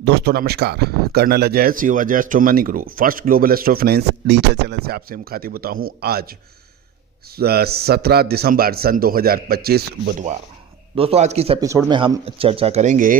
दोस्तों नमस्कार। कर्नल अजय सी Ajay astro money गुरु first global astro finance digital channel से आपसे मुखातिब होता हूँ। आज 17 दिसंबर सन 2025 बुधवार। दोस्तों आज की इस एपिसोड में हम चर्चा करेंगे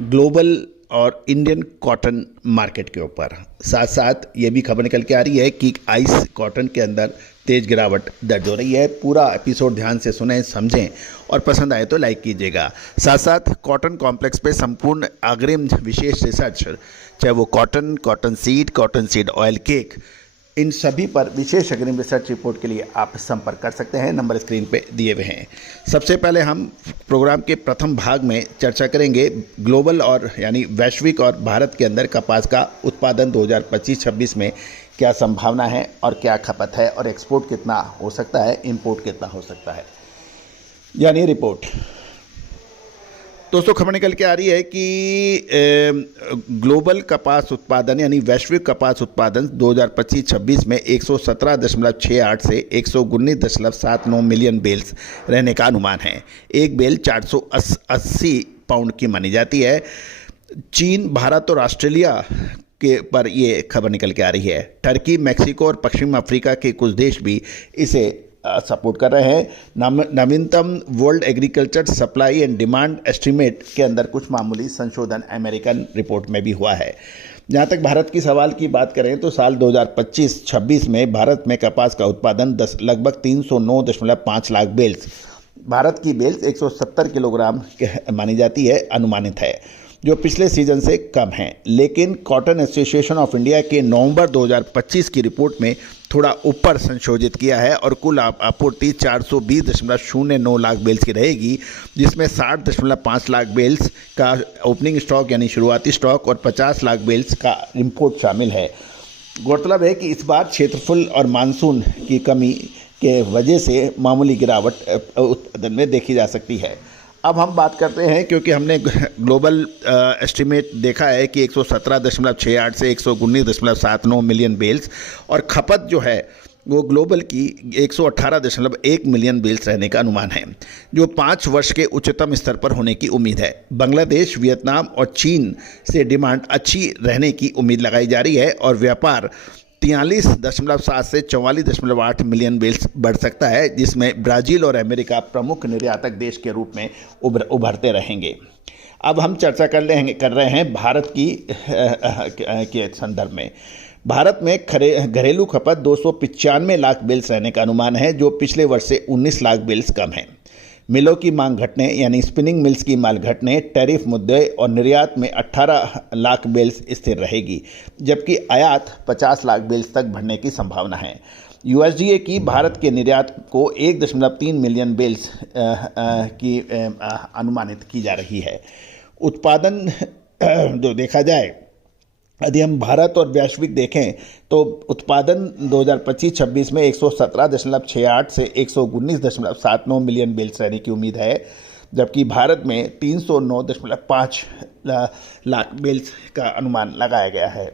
ग्लोबल और इंडियन कॉटन मार्केट के ऊपर। साथ साथ ये भी खबर निकल के आ रही है कि आइस कॉटन के अंदर तेज गिरावट दर्ज हो रही है। पूरा एपिसोड ध्यान से सुनें, समझें और पसंद आए तो लाइक कीजिएगा। साथ साथ कॉटन कॉम्प्लेक्स पे संपूर्ण अग्रिम विशेष रिसर्च, चाहे वो कॉटन सीड ऑयल केक, इन सभी पर विशेष अग्रिम रिसर्च रिपोर्ट के लिए आप संपर्क कर सकते हैं। नंबर स्क्रीन पे दिए हुए हैं। सबसे पहले हम प्रोग्राम के प्रथम भाग में चर्चा करेंगे ग्लोबल और यानी वैश्विक और भारत के अंदर कपास का उत्पादन 2025-26 में क्या संभावना है और क्या खपत है और एक्सपोर्ट कितना हो सकता है, इंपोर्ट कितना हो सकता है, यानी रिपोर्ट। दोस्तों खबर निकल के आ रही है कि ग्लोबल कपास उत्पादन यानी वैश्विक कपास उत्पादन 2025-26 में 117.68 से 119.79 मिलियन बेल्स रहने का अनुमान है। एक बेल 480 पाउंड की मानी जाती है। चीन, भारत और ऑस्ट्रेलिया के पर ये खबर निकल के आ रही है। टर्की, मैक्सिको और पश्चिम अफ्रीका के कुछ देश भी इसे सपोर्ट कर रहे हैं। नवीनतम world agriculture supply and demand estimate के अंदर कुछ मामूली संशोधन अमेरिकन रिपोर्ट में भी हुआ है। जहाँ तक भारत की सवाल की बात करें तो साल 2025-26 में भारत में कपास का उत्पादन लगभग 309.5 लाख बेल्स, भारत की बेल्स 170 किलोग्राम मानी जाती है, अनुमानित है, जो पिछले सीजन से कम है। लेकिन कॉटन एसोसिएशन ऑफ इंडिया के नवंबर 2025 की रिपोर्ट में थोड़ा ऊपर संशोधित किया है और कुल आपूर्ति 420.09 लाख बेल्स की रहेगी, जिसमें 60.5 लाख बेल्स का ओपनिंग स्टॉक यानी शुरुआती स्टॉक और 50 लाख बेल्स का इंपोर्ट शामिल है। गौरतलब है कि इस बार क्षेत्रफल और मानसून की कमी के वजह से मामूली गिरावट उत्पादन में देखी जा सकती है। अब हम बात करते हैं, क्योंकि हमने ग्लोबल एस्टीमेट देखा है कि 117.68 से 119.79 मिलियन बेल्स और खपत जो है वो ग्लोबल की 118.1 मिलियन बेल्स रहने का अनुमान है, जो 5 वर्ष के उच्चतम स्तर पर होने की उम्मीद है। बांग्लादेश, वियतनाम और चीन से डिमांड अच्छी रहने की उम्मीद लगाई जा रही है और व्यापार 43.7 से 44.8 मिलियन बेल्स बढ़ सकता है, जिसमें ब्राज़ील और अमेरिका प्रमुख निर्यातक देश के रूप में उभरते रहेंगे। अब हम चर्चा कर रहे हैं भारत की के संदर्भ में। भारत में घरेलू खपत 295 लाख बेल्स रहने का अनुमान है, जो पिछले वर्ष से 19 लाख बेल्स कम है। मिलों की मांग घटने यानी स्पिनिंग मिल्स की मांग घटने, टैरिफ मुद्दे और निर्यात में 18 लाख बेल्स स्थिर रहेगी, जबकि आयात 50 लाख बेल्स तक बढ़ने की संभावना है। यूएसडीए की भारत के निर्यात को 1.3 मिलियन बेल्स की अनुमानित की जा रही है। उत्पादन जो देखा जाए, यदि हम भारत और वैश्विक देखें तो उत्पादन 2025-26 में 117.68 से 119.79 मिलियन बेल्स रहने की उम्मीद है, जबकि भारत में 309.5 लाख बेल्स का अनुमान लगाया गया है।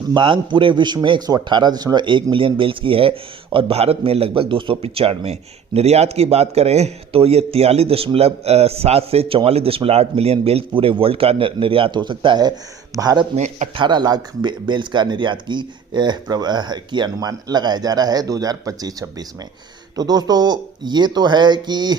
मांग पूरे विश्व में 118.1 मिलियन बेल्स की है और भारत में लगभग 295। निर्यात की बात करें तो ये 43.7 से 44.8 मिलियन बेल्स पूरे वर्ल्ड का निर्यात हो सकता है। भारत में 18 लाख बेल्स का निर्यात की अनुमान लगाया जा रहा है 2025-26 में। तो दोस्तों ये तो है कि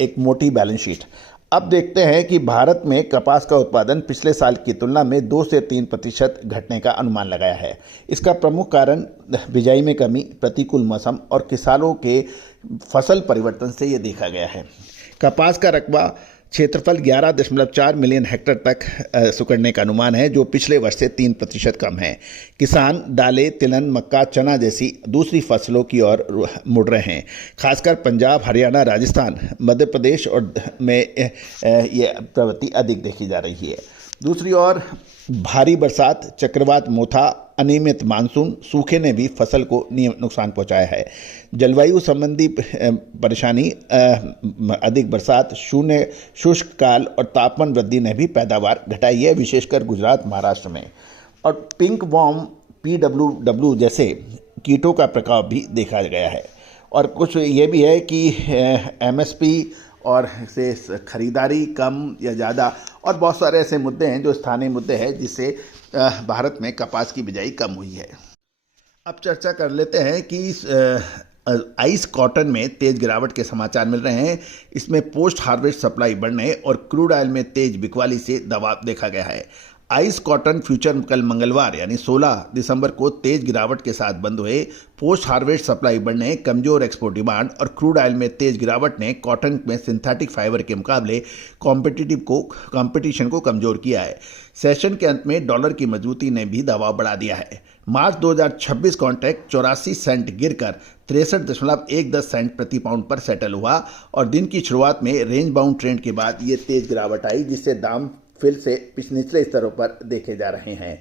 एक मोटी बैलेंस शीट। अब देखते हैं कि भारत में कपास का उत्पादन पिछले साल की तुलना में 2 से 3% घटने का अनुमान लगाया है। इसका प्रमुख कारण बिजाई में कमी, प्रतिकूल मौसम और किसानों के फसल परिवर्तन से ये देखा गया है। कपास का रकबा क्षेत्रफल 11.4 मिलियन हेक्टेयर तक सुकड़ने का अनुमान है, जो पिछले वर्ष से 3% कम है। किसान दालें, तिलहन, मक्का, चना जैसी दूसरी फसलों की ओर मुड़ रहे हैं। खासकर पंजाब, हरियाणा, राजस्थान, मध्य प्रदेश और में ये प्रवृत्ति अधिक देखी जा रही है। दूसरी ओर भारी बरसात, चक्रवात मोथा, अनियमित मानसून, सूखे ने भी फसल को नुकसान पहुंचाया है। जलवायु संबंधी परेशानी, अधिक बरसात, शून्य शुष्क काल और तापमान वृद्धि ने भी पैदावार घटाई है, विशेषकर गुजरात, महाराष्ट्र में। और पिंक वॉर्म, PWW जैसे कीटों का प्रकोप भी देखा गया है। और कुछ ये भी है कि MSP और से खरीदारी कम या ज़्यादा और बहुत सारे ऐसे मुद्दे हैं जो स्थानीय मुद्दे हैं जिससे भारत में कपास की बिजाई कम हुई है। अब चर्चा कर लेते हैं कि आइस कॉटन में तेज गिरावट के समाचार मिल रहे हैं। इसमें पोस्ट हार्वेस्ट सप्लाई बढ़ने और क्रूड ऑयल में तेज बिकवाली से दबाव देखा गया है। आइस कॉटन फ्यूचर कल मंगलवार यानी 16 दिसंबर को तेज गिरावट के साथ बंद हुए। पोस्ट हार्वेस्ट सप्लाई बढ़ने, कमजोर एक्सपोर्ट डिमांड और क्रूड ऑयल में तेज गिरावट ने कॉटन में सिंथेटिक फाइबर के मुकाबले कंपटीशन को कमजोर किया है। सेशन के अंत में डॉलर की मजबूती ने भी दबाव बढ़ा दिया है। मार्च 2026 कॉन्ट्रैक्ट 84 सेंट गिरकर 63.10 सेंट प्रति पाउंड पर सेटल हुआ और दिन की शुरुआत में रेंज बाउंड ट्रेंड के बाद ये तेज गिरावट आई, जिससे दाम फिर से निचले स्तरों पर देखे जा रहे हैं।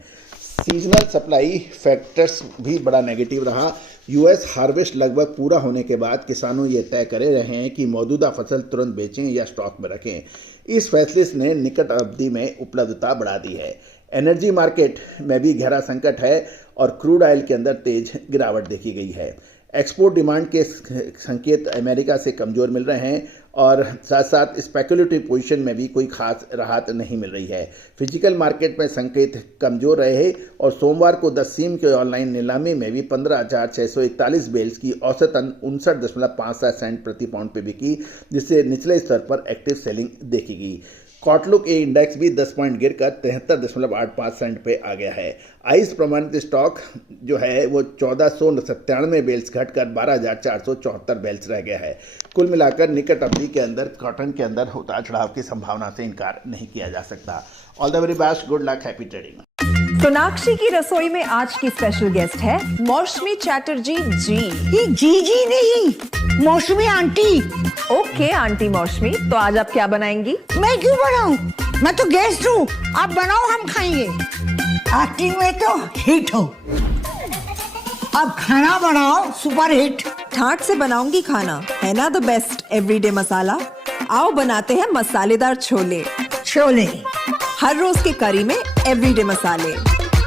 सीजनल सप्लाई फैक्टर्स भी बड़ा नेगेटिव रहा। यूएस हार्वेस्ट लगभग पूरा होने के बाद किसानों ये तय करे रहे हैं कि मौजूदा फसल तुरंत बेचें या स्टॉक में रखें। इस फैसले ने निकट अवधि में उपलब्धता बढ़ा दी है। एनर्जी मार्केट में भी गहरा संकट है और क्रूड ऑयल के अंदर तेज गिरावट देखी गई है। एक्सपोर्ट डिमांड के संकेत अमेरिका से कमज़ोर मिल रहे हैं और साथ साथ स्पेकुलेटिव पोजीशन में भी कोई खास राहत नहीं मिल रही है। फिजिकल मार्केट में संकेत कमज़ोर रहे और सोमवार को 10 सीम के ऑनलाइन नीलामी में भी 15,641 बेल्स की औसतन 59.57 सेंट प्रति पाउंड पे बिकी, जिससे निचले स्तर पर एक्टिव सेलिंग देखी गई। कॉटलुक ए इंडेक्स भी 10 पॉइंट गिरकर 73.85 सेंट पे आ गया है। आइस प्रमाणित स्टॉक जो है वो 1497 बेल्स घटकर 12,474 बेल्स रह गया है। कुल मिलाकर निकट अवधि के अंदर कॉटन के अंदर उतार चढ़ाव की संभावना से इनकार नहीं किया जा सकता। All the very best, good luck, happy trading. Sonakshi की रसोई में आज की स्पेशल गेस्ट है मौसमी चैटर्जी जी। ये जी नहीं, मौसमी आंटी। ओके आंटी मौसमी, तो आज आप क्या बनाएंगी? मैं क्यों बनाऊं? मैं तो गेस्ट हूँ, आप बनाओ, हम खाएंगे। एक्टिंग में तो हिट हो, अब खाना बनाओ सुपर हिट। ठाट से बनाऊंगी खाना, है ना द बेस्ट एवरीडे मसाला। आओ बनाते हैं मसालेदार छोले। छोले हर रोज के करी में एवरीडे मसाले,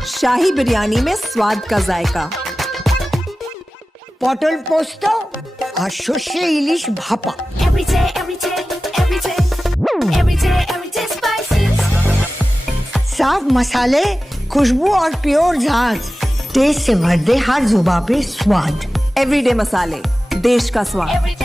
शाही बिरयानी में स्वाद का जायका, पटल पोस्तो और शुष्य इलिश भापा। साफ मसाले, खुशबू और प्योर झांझ, टेस्ट से भर दे हर जुबान पे स्वाद। एवरीडे मसाले, देश का स्वाद।